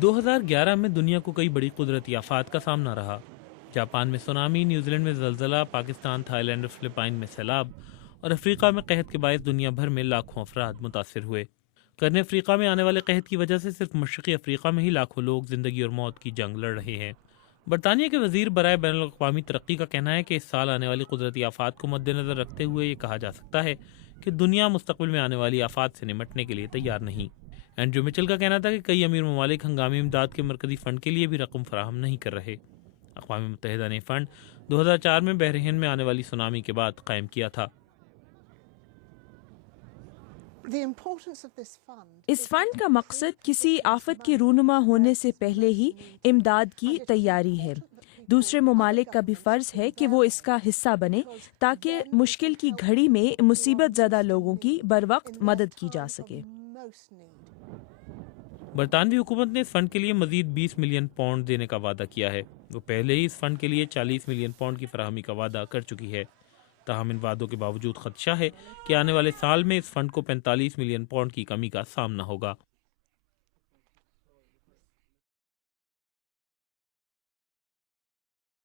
2011 میں دنیا کو کئی بڑی قدرتی آفات کا سامنا رہا۔ جاپان میں سونامی، نیوزی لینڈ میں زلزلہ، پاکستان، تھائی لینڈ اور فلپائن میں سیلاب، اور افریقہ میں قحط کے باعث دنیا بھر میں لاکھوں افراد متاثر ہوئے۔ قرن افریقہ میں آنے والے قحط کی وجہ سے صرف مشرقی افریقہ میں ہی لاکھوں لوگ زندگی اور موت کی جنگ لڑ رہے ہیں۔ برطانیہ کے وزیر برائے بین الاقوامی ترقی کا کہنا ہے کہ اس سال آنے والی قدرتی آفات کو مد نظر رکھتے ہوئے یہ کہا جا سکتا ہے کہ دنیا مستقبل میں آنے والی آفات سے نمٹنے کے لیے تیار نہیں۔ اینڈریو مچل کا کہنا تھا کہ کئی امیر ممالک ہنگامی امداد کے مرکزی فنڈ کے لیے بھی رقم فراہم نہیں کر رہے۔ اقوام متحدہ نے فنڈ 2004 میں بحر ہند میں آنے والی سونامی کے بعد قائم کیا تھا۔ اس فنڈ کا مقصد کسی آفت کے رونما ہونے سے پہلے ہی امداد کی تیاری ہے۔ دوسرے ممالک کا بھی فرض ہے کہ وہ اس کا حصہ بنے تاکہ مشکل کی گھڑی میں مصیبت زدہ لوگوں کی بروقت مدد کی جا سکے۔ برطانوی حکومت نے اس فنڈ کے لیے مزید 20 ملین پاؤنڈ دینے کا وعدہ کیا ہے۔ وہ پہلے ہی اس فنڈ کے لیے 40 ملین پاؤنڈ کی فراہمی کا وعدہ کر چکی ہے۔ تاہم ان وعدوں کے باوجود خدشہ ہے کہ آنے والے سال میں اس فنڈ کو 45 ملین پاؤنڈ کی کمی کا سامنا ہوگا۔